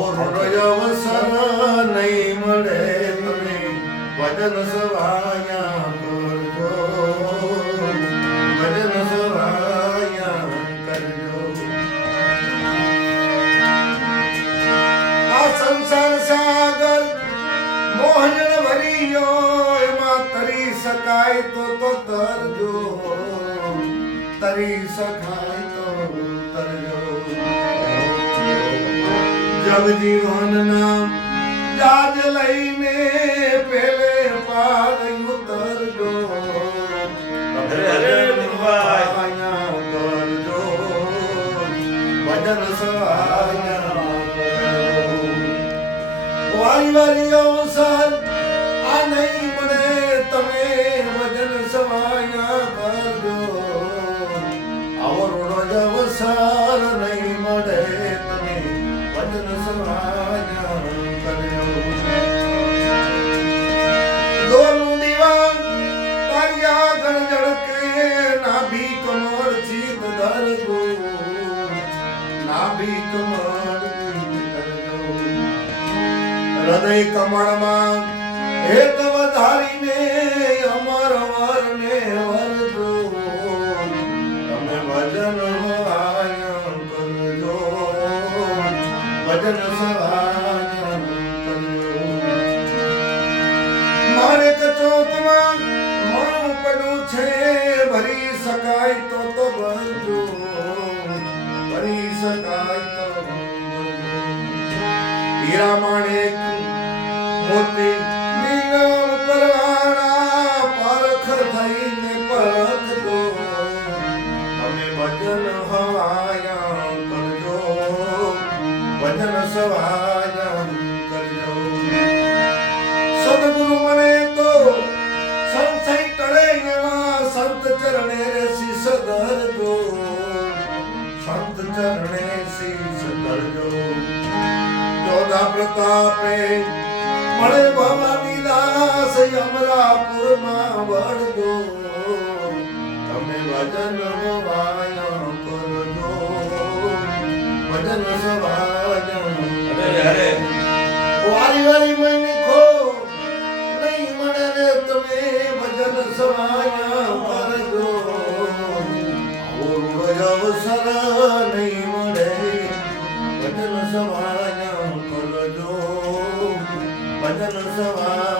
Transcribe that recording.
અવસર નહીં મળે તમે ભજન સવાયા કરજો, ભજન સવાયા કરજો. આ સંસાર સાગર મોહન ભર્યો, એમાં તરી શકાય તો તરજો, તરી શકાય તો તરજો. જગજીવન નામ જાજ લઈને પેલે પાર ઉતરજો, હરે હરે સવાયા કરજો, ભજન સવાયા કરજો. વારી વારી અવસર આ નહીં મળે તમે ભજન સવાયા કરજો. આવો રોજ અવસર નહીં મળે તમે ભજન સવાયા કરજો. દોનું દીવાન તારી આગળ જળકે, નાભી કમળ ચીત ધરજો, નાભી કમળ ચીત ધરજો. હૃદય કમળમાં હેત વધારીને અમર વરને વરજો, તમે ભજન સવાયા કરજો, ભજન સવાયા કરજો. મારે ચોકમાં મારું પડ્યું છે, ભરી શકાય તો ભરજો, ભરી શકાય તો ભરજો. હીરા માણેક મોતી નીલમ પરવાળા પરખ થઈને પરખજો, તમે ભજન સવાયા કરજો, ભજન સવાયા કરજો. સદગુરુ મને તો સંશય ટળે એવા સંત ચરણે રે શીશ ધરજો, સંત ચરણે શીશ ધરજો. ચોદા પ્રતાપે મળે ભવાની દાસ અમરાપુરમાં વળજો, તમે ભજન સવાયા કરજો, ભજન સવાયા. હરે હરે વારી વારી મહિને ખો નહીં મળે રે તમે ભજન સવાયા કરજો. રોજ અવસર નહીં મળે ભજન સવાયા કરજો, ભજન સવાયા